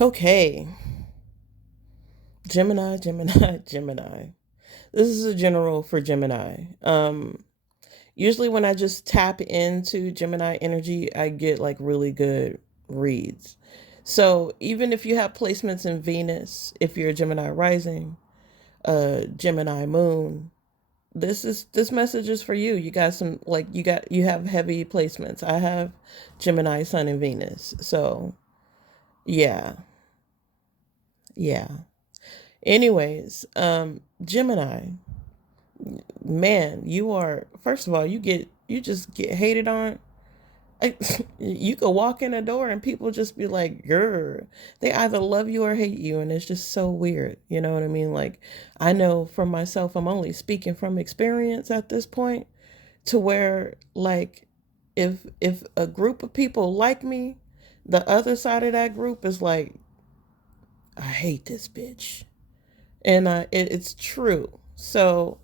Okay, Gemini, Gemini, Gemini. This is a general for Gemini. Usually when I just tap into Gemini energy, I get like really good reads. So even if you have placements in Venus, if you're a Gemini rising, Gemini moon, this message is for you. You got some like you have heavy placements. I have Gemini, Sun, and Venus. So yeah, yeah. Anyways, Gemini, man, you are first of all, you just get hated on. You could walk in a door and people just be like, "Grr." They either love you or hate you, and it's just so weird. You know what I mean? Like, I know for myself, I'm only speaking from experience at this point, to where like, if a group of people like me, the other side of that group is like, I hate this bitch, and it's true. So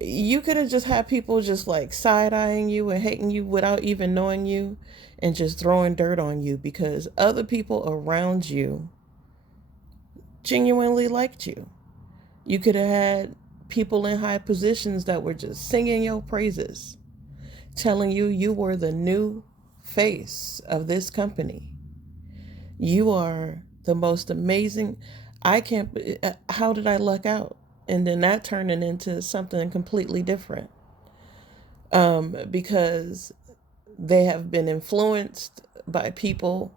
you could have just had people just like side eyeing you and hating you without even knowing you and just throwing dirt on you because other people around you genuinely liked you. You could have had people in high positions that were just singing your praises, telling you you were the new face of this company. You are the most amazing. I can't, how did I luck out? And then that turned into something completely different, because they have been influenced by people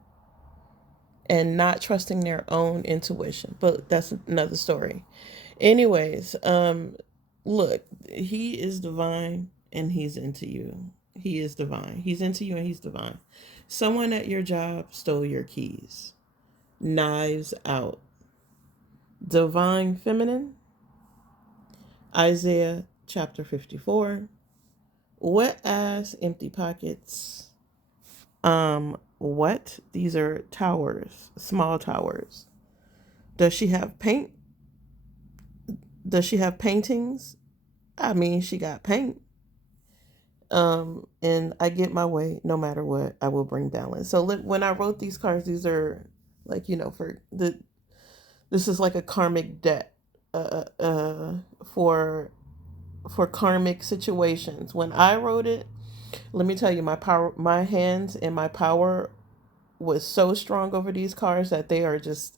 and not trusting their own intuition. But that's another story. Anyways, look, he is divine and he's into you. He is divine. He's into you and he's divine. Someone at your job stole your keys. Knives out. Divine feminine. Isaiah chapter 54. Wet ass, empty pockets. What? These are towers, small towers. Does she have paint? Does she have paintings? I mean, she got paint. And I get my way no matter what. I will bring balance. So look, when I wrote these cards, these are like for the this is like a karmic debt, uh, uh, for karmic situations. When I wrote it, let me tell you, my hands and my power was so strong over these cards that they are just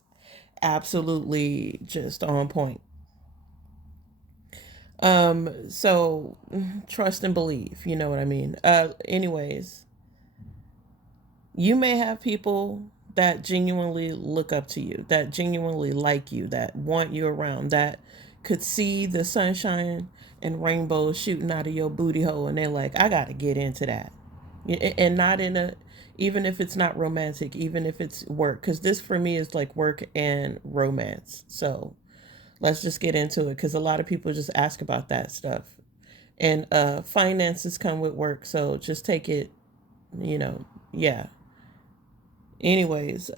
absolutely just on point. So trust and believe, you know what I mean? Anyways, you may have people that genuinely look up to you, that genuinely like you, that want you around, that could see the sunshine and rainbows shooting out of your booty hole, and they're like, I gotta get into that. And not in a, even if it's not romantic, even if it's work, because this for me is like work and romance. So let's just get into it, because a lot of people just ask about that stuff. And finances come with work, so just take it, you know, yeah. Anyways,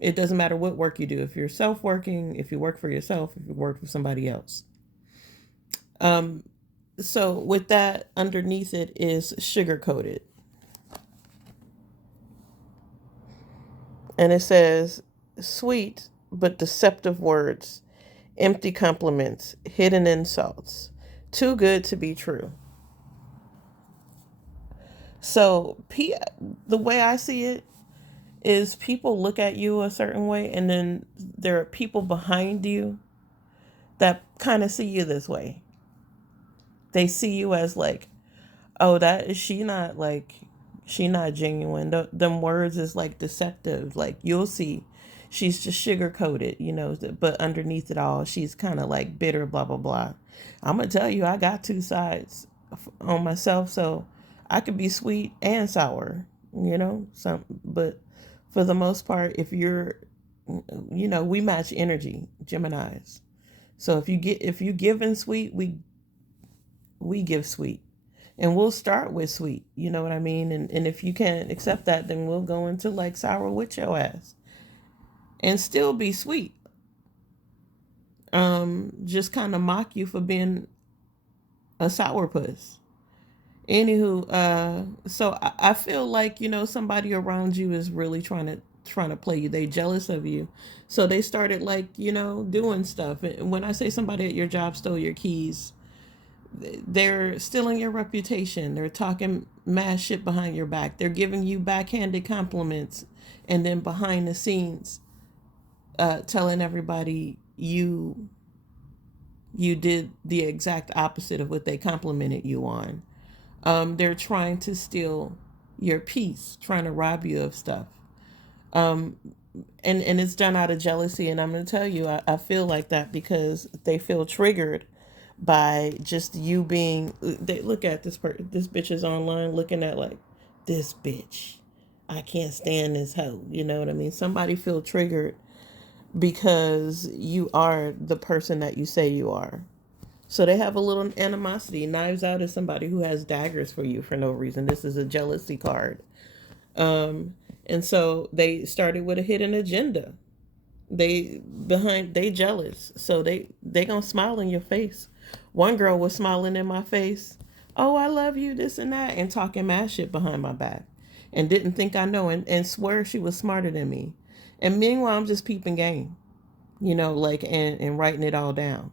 it doesn't matter what work you do. If you're self working, if you work for yourself, if you work for somebody else. Um, so with that, underneath it is sugar coated, and it says sweet but deceptive words, empty compliments, hidden insults, too good to be true. So, the way I see it is people look at you a certain way, and then there are people behind you that kind of see you this way. They see you as like, oh, that is she not genuine. Them words is like deceptive. Like you'll see, she's just sugar coated, but underneath it all, she's kind of like bitter, blah blah blah. I'm gonna tell you, I got two sides on myself, so I could be sweet and sour, Some, but for the most part, if you're, we match energy, Gemini's. So if you give in sweet, we give sweet, and we'll start with sweet, you know what I mean? And if you can't accept that, then we'll go into like sour with your ass and still be sweet. Just kind of mock you for being a sourpuss. Anywho, so I feel like, somebody around you is really trying to trying to play you. They jealous of you. So they started like, doing stuff. And when I say somebody at your job stole your keys, they're stealing your reputation. They're talking mad shit behind your back. They're giving you backhanded compliments, and then behind the scenes, telling everybody you did the exact opposite of what they complimented you on. They're trying to steal your peace, trying to rob you of stuff. Um, and it's done out of jealousy. And I'm going to tell you, I feel like that because they feel triggered by just you being. They look at this bitch is online looking at like, this bitch. I can't stand this hoe. You know what I mean? Somebody feel triggered because you are the person that you say you are. So they have a little animosity. Knives Out is somebody who has daggers for you for no reason. This is a jealousy card. Um, and so they started with a hidden agenda. They jealous. So they gonna smile in your face. One girl was smiling in my face. Oh, I love you, this and that, and talking mad shit behind my back. And didn't think I know and swear she was smarter than me. And meanwhile I'm just peeping game, like and writing it all down.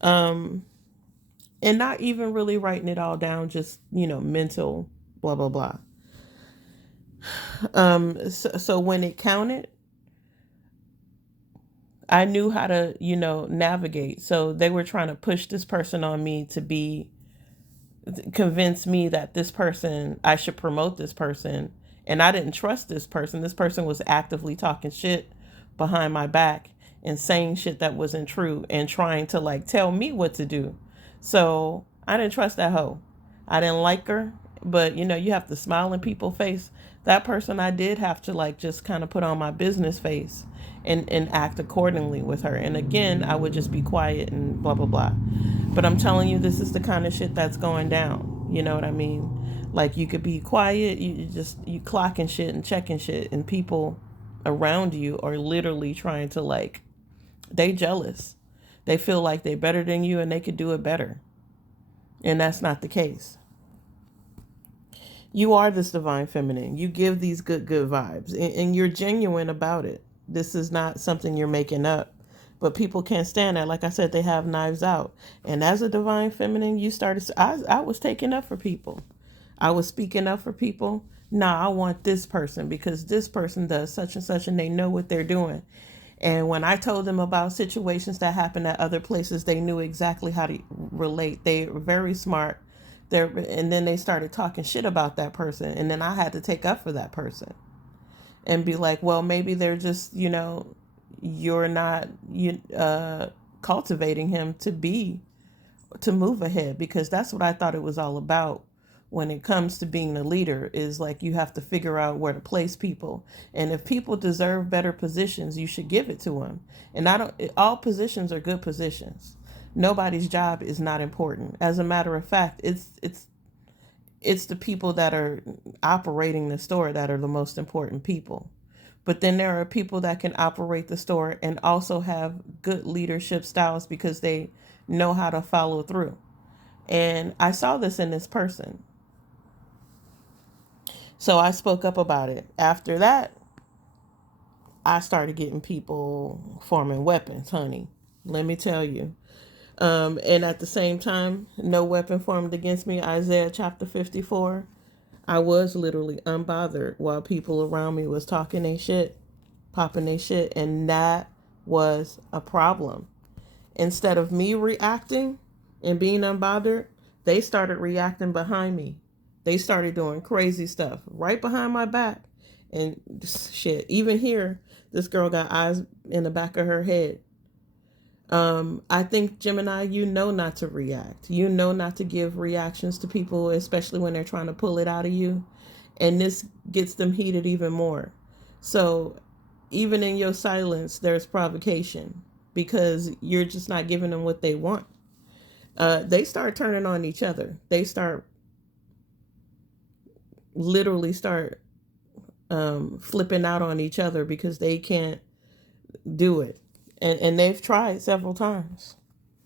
Um and not even really writing it all down, just, mental blah blah blah. So when it counted, I knew how to, navigate. So they were trying to push this person on me to be convince me that this person, I should promote this person. And I didn't trust this person. This person was actively talking shit behind my back and saying shit that wasn't true and trying to like tell me what to do. So I didn't trust that hoe. I didn't like her, but you have to smile in people's face. That person, I did have to like just kind of put on my business face and act accordingly with her. And again, I would just be quiet and blah blah blah. But I'm telling you, this is the kind of shit that's going down. You know what I mean? Like you could be quiet, you clocking shit and checking shit, and people around you are literally trying to like, they jealous. They feel like they're better than you and they could do it better. And that's not the case. You are this divine feminine. You give these good vibes, and you're genuine about it. This is not something you're making up. But people can't stand that. Like I said, they have knives out. And as a divine feminine, I was taking up for people. I was speaking up for people. Nah, I want this person because this person does such and such and they know what they're doing. And when I told them about situations that happened at other places, they knew exactly how to relate. They were very smart. And then they started talking shit about that person. And then I had to take up for that person and be like, well, maybe they're just, you're not cultivating him to move ahead, because that's what I thought it was all about. When it comes to being a leader, is like you have to figure out where to place people, and if people deserve better positions, you should give it to them. And I don't all positions are good positions. Nobody's job is not important. As a matter of fact, it's the people that are operating the store that are the most important people. But then there are people that can operate the store and also have good leadership styles because they know how to follow through. And I saw this in this person. So I spoke up about it. After that, I started getting people forming weapons, honey. Let me tell you. And at the same time, no weapon formed against me, Isaiah chapter 54. I was literally unbothered while people around me was talking their shit, popping their shit, and that was a problem. Instead of me reacting and being unbothered, they started reacting behind me. They started doing crazy stuff right behind my back. And shit, even here, this girl got eyes in the back of her head. I think, Gemini, you know not to react. You know not to give reactions to people, especially when they're trying to pull it out of you. And this gets them heated even more. So even in your silence, there's provocation because you're just not giving them what they want. They start turning on each other. They literally start flipping out on each other because they can't do it. And they've tried several times.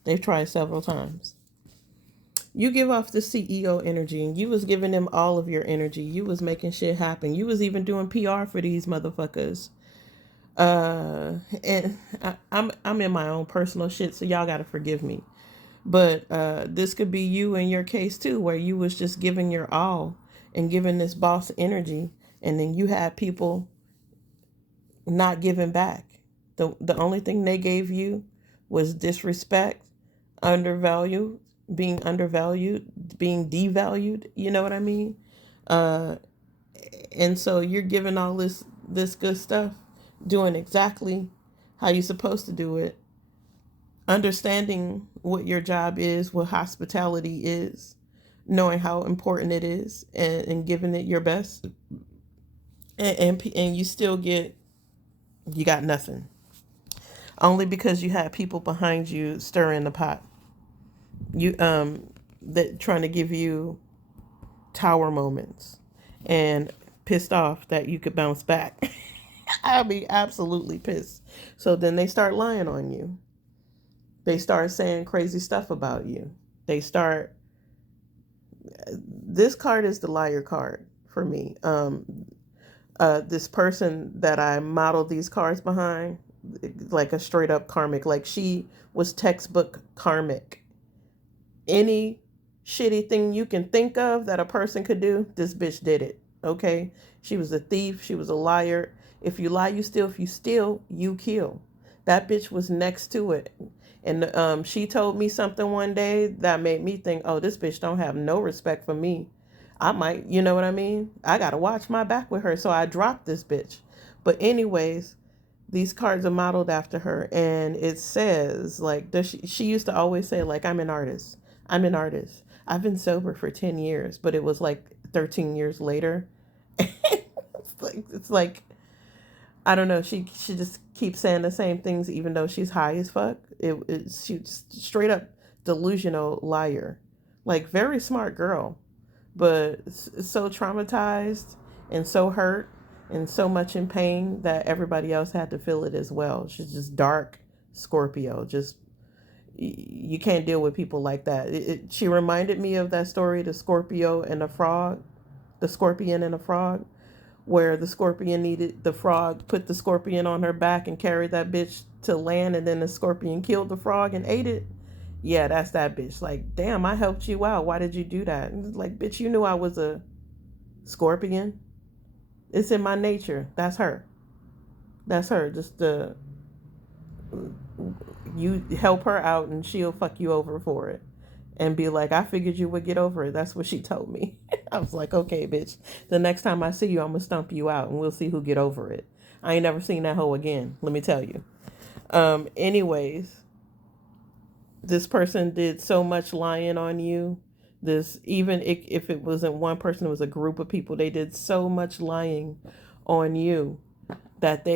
They've tried several times. You give off the CEO energy, and you was giving them all of your energy. You was making shit happen. You was even doing PR for these motherfuckers. And I'm in my own personal shit, so y'all gotta forgive me. But this could be you in your case too, where you was just giving your all and giving this boss energy, and then you had people not giving back. The only thing they gave you was disrespect, undervalued, being devalued. You know what I mean? Uh, and so you're giving all this good stuff, doing exactly how you're supposed to do it, understanding what your job is, what hospitality is, knowing how important it is, and giving it your best, and you still you got nothing, only because you had people behind you stirring the pot, you that trying to give you tower moments, and pissed off that you could bounce back. I'll be absolutely pissed. So then they start lying on you. They start saying crazy stuff about you. They start. This card is the liar card for me. This person that I modeled these cards behind, like a straight up karmic, like she was textbook karmic. Any shitty thing you can think of that a person could do, this bitch did it. Okay? She was a thief. She was a liar. If you lie, you steal. If you steal, you kill. That bitch was next to it. And she told me something one day that made me think, oh, this bitch don't have no respect for me. I might, you know what I mean? I got to watch my back with her. So I dropped this bitch. But anyways, these cards are modeled after her. And it says, like, she used to always say, like, I'm an artist. I'm an artist. I've been sober for 10 years, but it was like 13 years later. It's like I don't know. She just keeps saying the same things even though she's high as fuck. She's straight up delusional liar. Like very smart girl, but so traumatized and so hurt and so much in pain that everybody else had to feel it as well. She's just dark Scorpio. Just you can't deal with people like that. She reminded me of that story, the Scorpio and the frog, the scorpion and the frog, where the scorpion needed the frog, put the scorpion on her back and carried that bitch to land, and then the scorpion killed the frog and ate it. Yeah, that's that bitch. Like, damn, I helped you out. Why did you do that? And it's like, bitch, you knew I was a scorpion. It's in my nature. That's her. That's her. Just you help her out and she'll fuck you over for it and be like, I figured you would get over it. That's what she told me. I was like, okay, bitch, the next time I see you, I'm gonna stump you out and we'll see who get over it. I ain't never seen that hoe again, let me tell you. Anyways, this person did so much lying on you. This, even if it wasn't one person, it was a group of people. They did so much lying on you that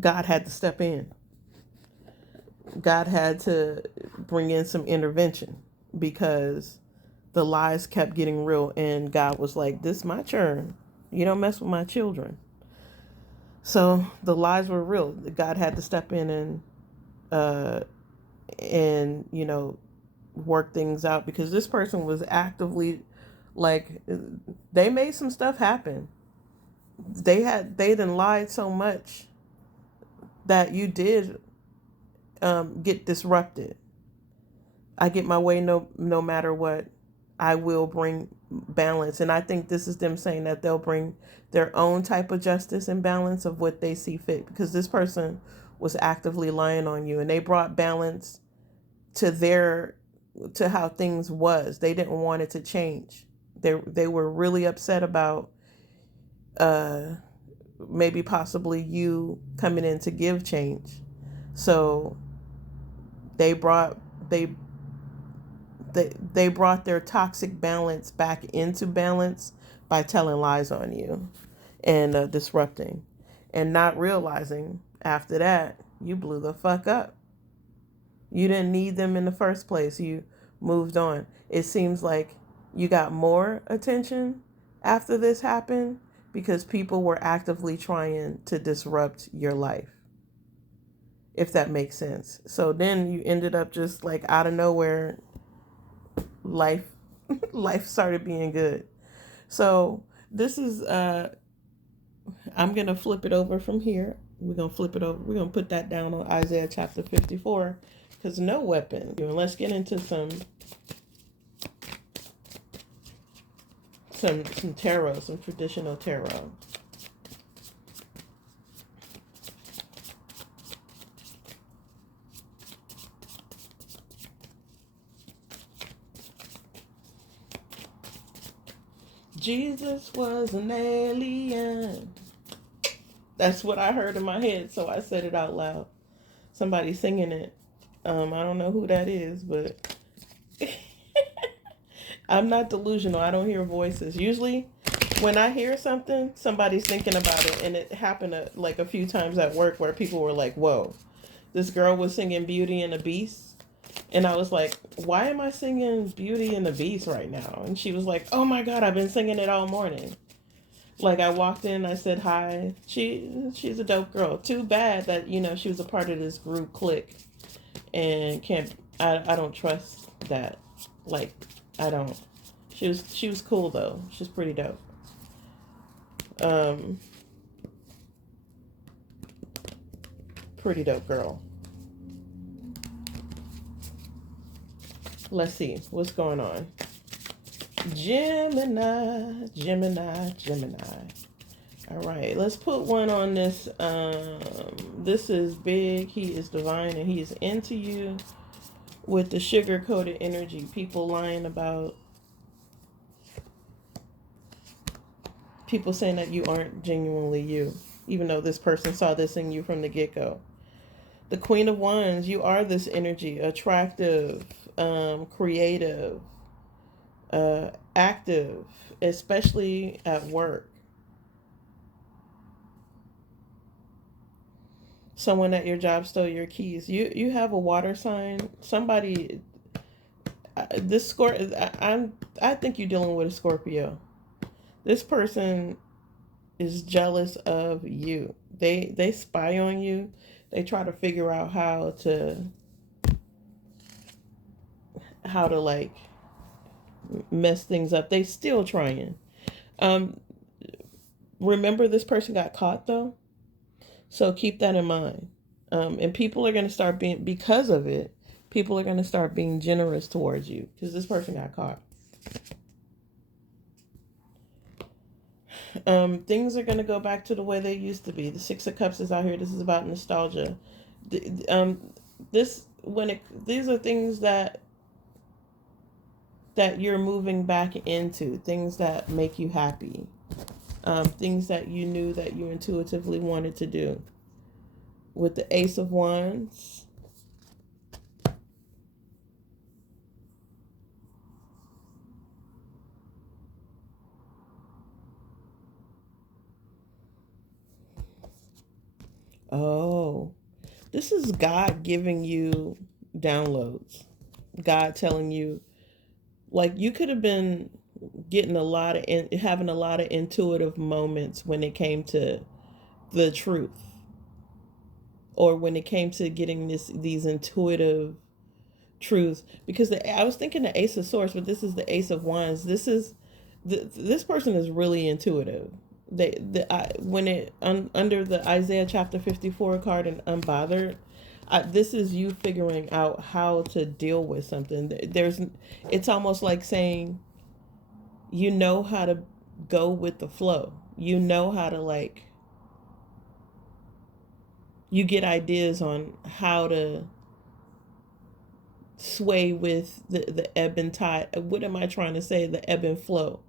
God had to step in. God had to bring in some intervention because the lies kept getting real, and God was like, this is my churn. You don't mess with my children. So the lies were real. God had to step in uh and work things out, because this person was actively, like, they made some stuff happen. They done lied so much that you did get disrupted. I get my way no matter what. I will bring balance. And I think this is them saying that they'll bring their own type of justice and balance of what they see fit, because this person was actively lying on you, and they brought balance to to how things was. They didn't want it to change. They were really upset about uh maybe possibly you coming in to give change. So they brought they they brought their toxic balance back into balance by telling lies on you and disrupting, and not realizing after that you blew the fuck up. You didn't need them in the first place. You moved on. It seems like you got more attention after this happened because people were actively trying to disrupt your life. if that makes sense. So then you ended up just like out of nowhere, life life started being good. So this is I'm gonna flip it over from here. We're gonna flip it over. We're gonna put that down on Isaiah chapter 54, because no weapon. And let's get into some tarot, some traditional tarot. Jesus was an alien. That's what I heard in my head, so I said it out loud. Somebody singing it. I don't know who that is, but I'm not delusional. I don't hear voices. Usually, when I hear something, somebody's thinking about it, and it happened like a few times at work where people were like, "Whoa, this girl was singing Beauty and the Beast." And I was like, why am I singing Beauty and the Beast right now? And she was like, oh my God, I've been singing it all morning. Like I walked in, I said hi. She's a dope girl. Too bad that, she was a part of this group clique and I don't trust that. Like, I don't. She was cool though. She's pretty dope. Um Pretty dope girl. Let's see what's going on. Gemini, Gemini, Gemini. All right, let's put one on this. This is big. He is divine and he is into you with the sugar coated energy. People lying about, people saying that you aren't genuinely you, even though this person saw this in you from the get go. The Queen of Wands, you are this energy, attractive, creative, active, especially at work. Someone at your job stole your keys. You have a water sign. Somebody, this Scorpio. I think you're dealing with a Scorpio. This person is jealous of you. They spy on you. They try to figure out how to like mess things up. They still trying. Um, Remember this person got caught though, so keep that in mind. And people are gonna start being, because of it. People are gonna start being generous towards you because this person got caught. Things are gonna go back to the way they used to be. The Six of Cups is out here. This is about nostalgia. This when it these are things that you're moving back into, things that make you happy, things that you knew that you intuitively wanted to do. With the Ace of Wands, oh, this is God giving you downloads. God telling you, like, you could have been getting having a lot of intuitive moments when it came to the truth, or when it came to getting these intuitive truths. Because I was thinking the Ace of Swords, but this is the Ace of Wands. This person is really intuitive. When under the Isaiah chapter 54 card and Unbothered, this is you figuring out how to deal with something. It's almost like saying, you know how to go with the flow. You know how to like, you get ideas on how to sway with the ebb and tide. What am I trying to say? The ebb and flow.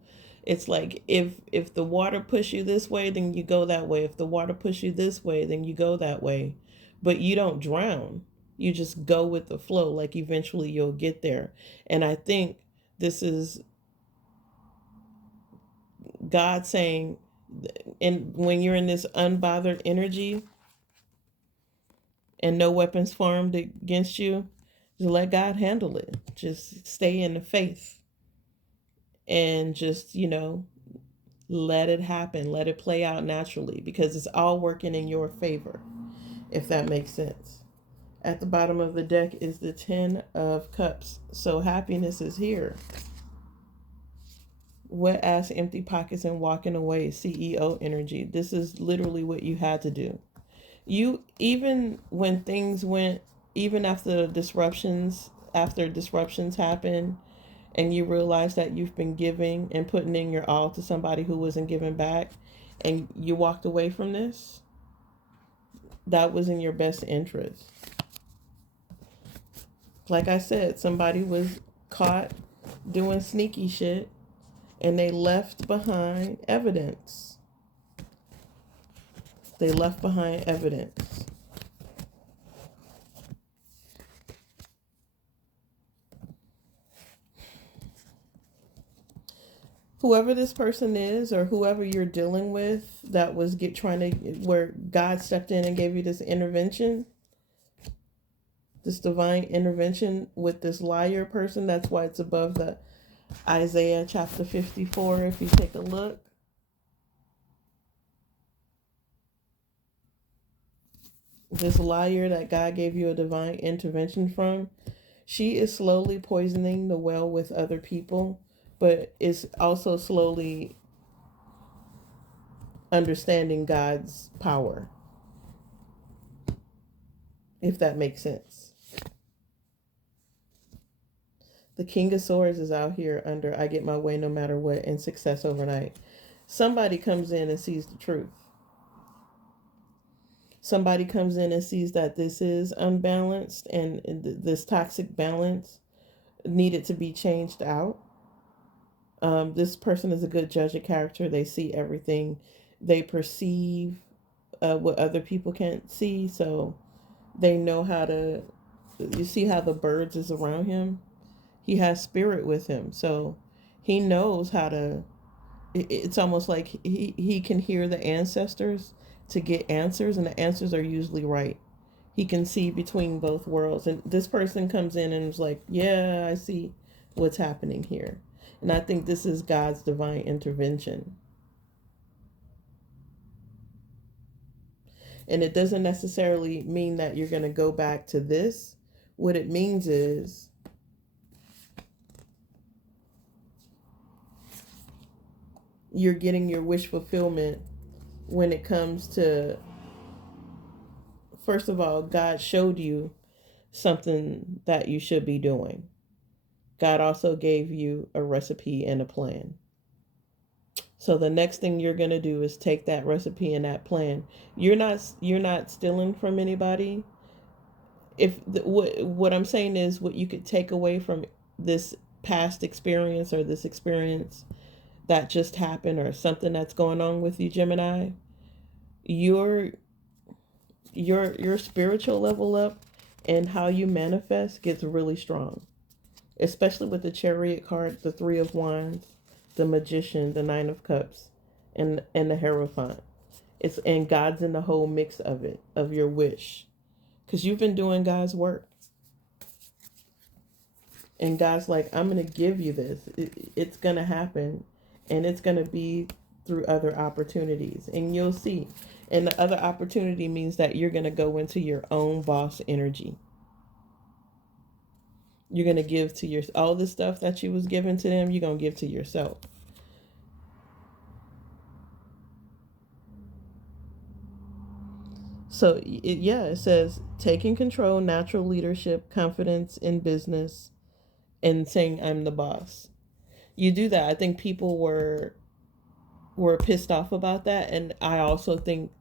It's like, if the water push you this way, then you go that way. If the water push you this way, then you go that way. But you don't drown. You just go with the flow. Like eventually you'll get there. And I think this is God saying, and when you're in this unbothered energy and no weapons formed against you, just let God handle it. Just stay in the faith and just, let it happen. Let it play out naturally because it's all working in your favor, if that makes sense. At the bottom of the deck is the Ten of Cups. So happiness is here. Wet ass, empty pockets, and walking away. CEO energy. This is literally what you had to do. You, even when things went, even after disruptions happen, and you realize that you've been giving and putting in your all to somebody who wasn't giving back, and you walked away from this, that was in your best interest. Like I said, somebody was caught doing sneaky shit and they left behind evidence. They left behind evidence. Whoever this person is, or whoever you're dealing with, that was trying to, where God stepped in and gave you this intervention, this divine intervention with this liar person. That's why it's above the Isaiah chapter 54. If you take a look, this liar that God gave you a divine intervention from, she is slowly poisoning the well with other people, but is also slowly understanding God's power, if that makes sense. The King of Swords is out here under I get my way no matter what and success overnight. Somebody comes in and sees the truth. Somebody comes in and sees that this is unbalanced and this toxic balance needed to be changed out. This person is a good judge of character. They see everything. They perceive what other people can't see. So they know how to, you see how the birds is around him? He has spirit with him. So he knows how to, it's almost like he can hear the ancestors to get answers, and the answers are usually right. He can see between both worlds. And this person comes in and is like, yeah, I see what's happening here. And I think this is God's divine intervention. And it doesn't necessarily mean that you're going to go back to this. What it means is you're getting your wish fulfillment when it comes to, first of all, God showed you something that you should be doing. God also gave you a recipe and a plan. So the next thing you're going to do is take that recipe and that plan. You're not stealing from anybody. What I'm saying is, what you could take away from this past experience, or this experience that just happened, or something that's going on with you, Gemini, your your spiritual level up and how you manifest gets really strong, especially with the Chariot card, the Three of Wands, the Magician, the Nine of Cups, and the Hierophant. And God's in the whole mix of it, of your wish, because you've been doing God's work, and God's like, I'm gonna give you this. It's gonna happen, and it's gonna be through other opportunities, and you'll see. And the other opportunity means that you're gonna go into your own boss energy. You're gonna give to your all the stuff that you was given to them. You're gonna give to yourself. So it says taking control, natural leadership, confidence in business, and saying I'm the boss. You do that. I think people were pissed off about that, and I also think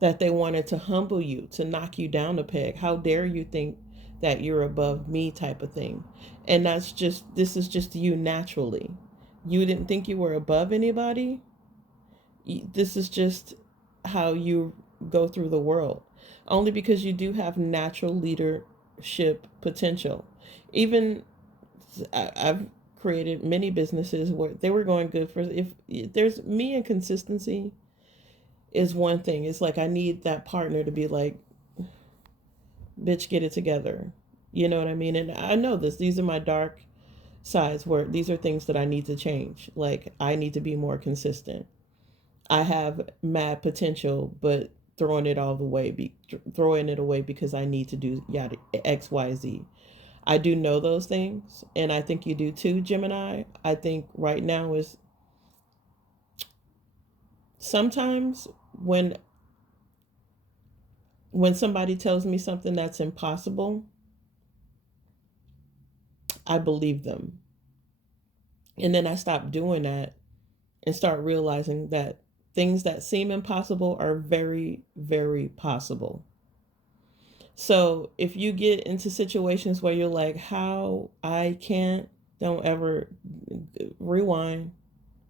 that they wanted to humble you, to knock you down a peg. How dare you think that you're above me, type of thing. And this is just you naturally. You didn't think you were above anybody. This is just how you go through the world. Only because you do have natural leadership potential. Even I've created many businesses where they were going good for, if there's me and consistency is one thing. It's like I need that partner to be like, bitch, get it together. You know what I mean? And I know this. These are my dark sides, where these are things that I need to change. Like, I need to be more consistent. I have mad potential, but throwing it away because I need to do yada XYZ. I do know those things, and I think you do too, Gemini. I think right now is sometimes when somebody tells me something that's impossible, I believe them. And then I stop doing that and start realizing that things that seem impossible are very, very possible. So if you get into situations where you're like, how I can't, don't ever rewind.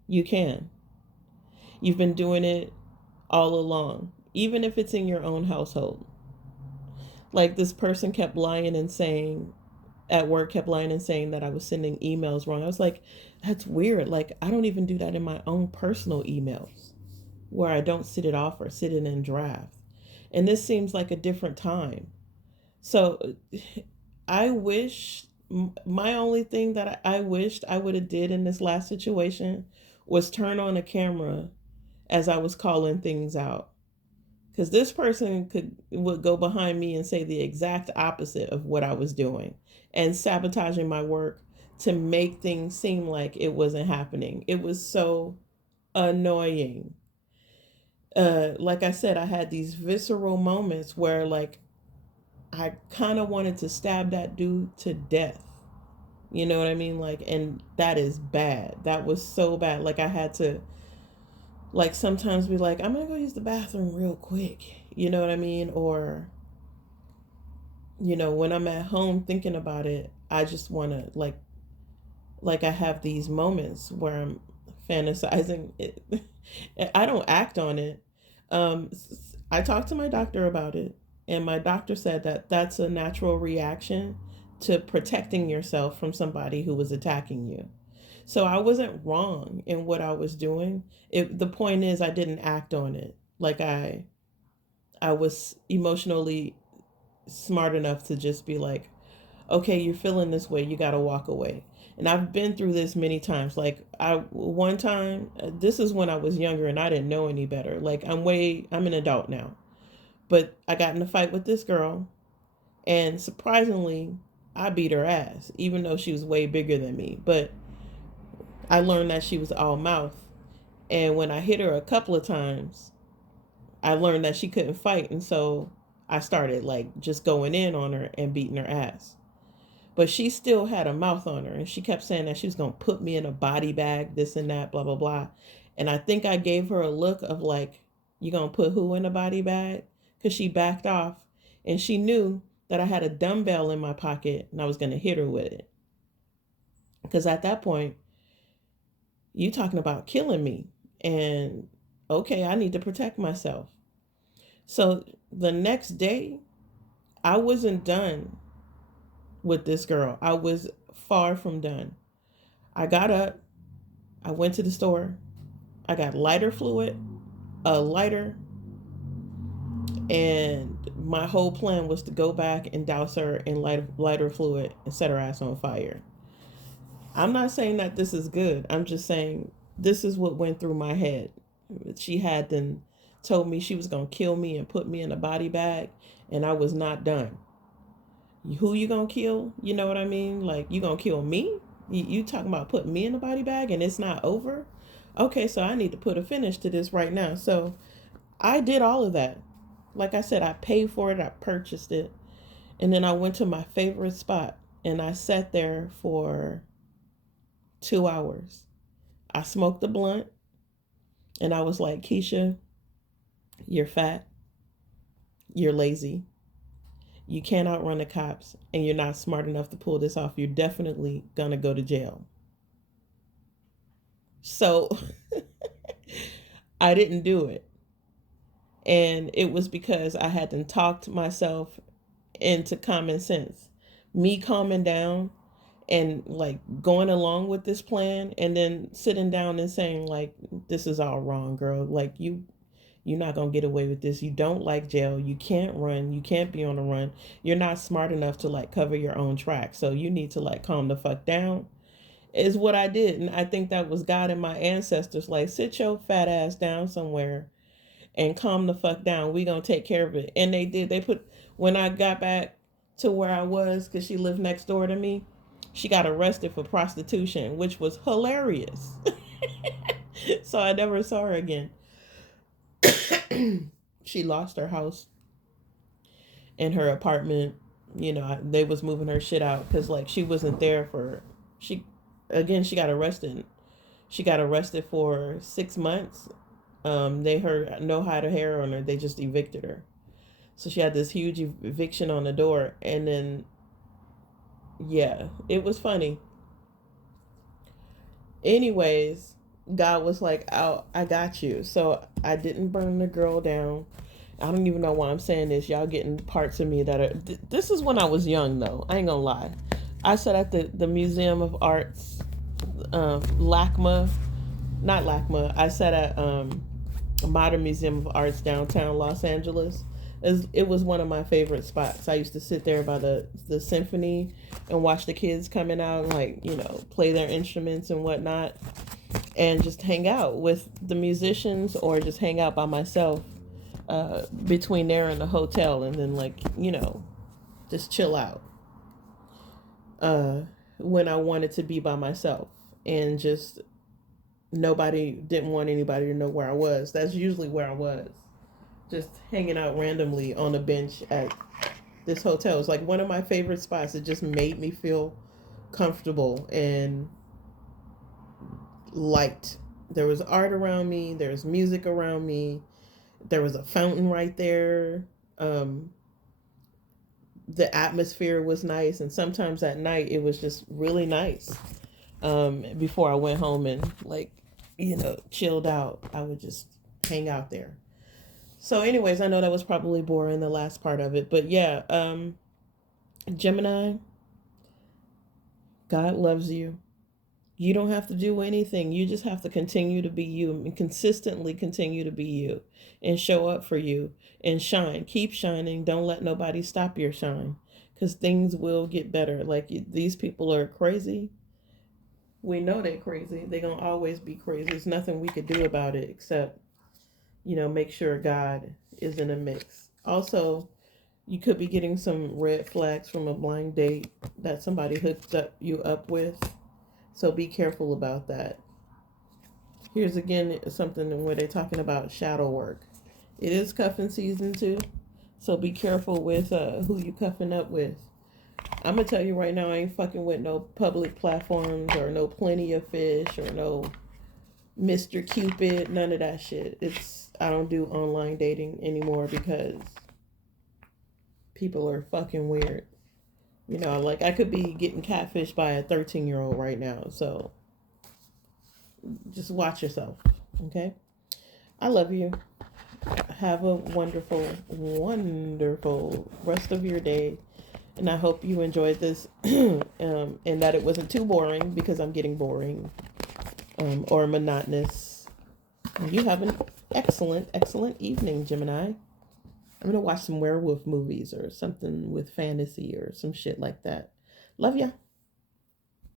You can. You've been doing it all along, even if it's in your own household. Like this person kept lying and saying, at work, kept lying and saying that I was sending emails wrong. I was like, that's weird. Like, I don't even do that in my own personal emails where I don't sit it off or sit it in draft. And this seems like a different time. So I wish my only thing that I wished I would have did in this last situation was turn on a camera as I was calling things out, because this person would go behind me and say the exact opposite of what I was doing and sabotaging my work to make things seem like it wasn't happening. It was so annoying. Like I said, I had these visceral moments where like I kind of wanted to stab that dude to death. You know what I mean? Like, and that is bad. That was so bad. Like, I had to, like, sometimes be like, I'm gonna go use the bathroom real quick. You know what I mean? Or, when I'm at home thinking about it, I just want to, like, I have these moments where I'm fantasizing it. I don't act on it. Um, I talked to my doctor about it, and my doctor said that that's a natural reaction to protecting yourself from somebody who was attacking you. So I wasn't wrong in what I was doing. The point is I didn't act on it. Like I was emotionally smart enough to just be like, okay, you're feeling this way, you got to walk away. And I've been through this many times. Like one time, this is when I was younger and I didn't know any better. Like I'm an adult now, but I got in a fight with this girl, and surprisingly, I beat her ass, even though she was way bigger than me. But I learned that she was all mouth. And when I hit her a couple of times, I learned that she couldn't fight. And so I started like just going in on her and beating her ass. But she still had a mouth on her. And she kept saying that she was going to put me in a body bag, this and that, blah, blah, blah. And I think I gave her a look of like, you going to put who in a body bag? Because she backed off. And she knew that I had a dumbbell in my pocket and I was going to hit her with it. Because at that point, you talking about killing me. And okay, I need to protect myself. So the next day, I wasn't done with this girl. I was far from done. I got up, I went to the store, I got lighter fluid, a lighter, and my whole plan was to go back and douse her in lighter fluid and set her ass on fire. I'm not saying that this is good. I'm just saying this is what went through my head. She had then told me she was going to kill me and put me in a body bag, and I was not done. Who you going to kill? You know what I mean? Like, you going to kill me? You talking about putting me in a body bag and it's not over? Okay, so I need to put a finish to this right now. So I did all of that. Like I said, I paid for it, I purchased it, and then I went to my favorite spot and I sat there for 2 hours. I smoked the blunt and I was like, Keisha, you're fat, you're lazy, you can't outrun the cops, and you're not smart enough to pull this off. You're definitely gonna go to jail. So I didn't do it. And it was because I hadn't talked myself into common sense. Me calming down and like going along with this plan, and then sitting down and saying like, this is all wrong, girl. Like, you're not gonna get away with this. You don't like jail. You can't run. You can't be on the run. You're not smart enough to like cover your own tracks. So you need to like calm the fuck down. Is what I did. And I think that was God and my ancestors like, sit your fat ass down somewhere and calm the fuck down. We gonna take care of it. And they did. They put, when I got back to where I was, because she lived next door to me, she got arrested for prostitution, which was hilarious. So I never saw her again. She lost her house and her apartment. You know, they was moving her shit out because like she wasn't there for, she, again, she got arrested. She got arrested for 6 months. They heard no hide or hair on her. They just evicted her. So she had this huge eviction on the door. And then, yeah, it was funny. Anyways, God was like, "Oh, I got you." So I didn't burn the girl down. I don't even know why I'm saying this. Y'all getting parts of me that are. This is when I was young, though. I ain't gonna lie. I sat at the Museum of Arts, LACMA, not LACMA. I sat at Modern Museum of Arts downtown Los Angeles. It was one of my favorite spots. I used to sit there by the symphony and watch the kids coming out and, like, you know, play their instruments and whatnot, and just hang out with the musicians or just hang out by myself between there and the hotel, and then, like, you know, just chill out when I wanted to be by myself, and just nobody didn't want anybody to know where I was. That's usually where I was, just hanging out randomly on a bench at this hotel. It's like one of my favorite spots. It just made me feel comfortable and light. There was art around me. There was music around me. There was a fountain right there. The atmosphere was nice, and sometimes at night it was just really nice. Before I went home and, like, you know, chilled out, I would just hang out there. So, anyways, I know that was probably boring, the last part of it, but yeah, Gemini, God loves you. You don't have to do anything. You just have to continue to be you and consistently continue to be you and show up for you and shine. Keep shining. Don't let nobody stop your shine, because things will get better. Like, these people are crazy. We know they're crazy. They're going to always be crazy. There's nothing we could do about it except, you know, make sure God is in the mix. Also, you could be getting some red flags from a blind date that somebody hooked you up with. So be careful about that. Here's again something where they're talking about shadow work. It is cuffing season too. So be careful with who you cuffing up with. I'm going to tell you right now, I ain't fucking with no public platforms or no Plenty of Fish or no Mr. Cupid. None of that shit. I don't do online dating anymore because people are fucking weird. You know, like, I could be getting catfished by a 13-year-old right now. So just watch yourself, okay? I love you. Have a wonderful, wonderful rest of your day. And I hope you enjoyed this and that it wasn't too boring, because I'm getting boring or monotonous. You have an excellent, excellent evening, Gemini. I'm going to watch some werewolf movies or something with fantasy or some shit like that. Love ya.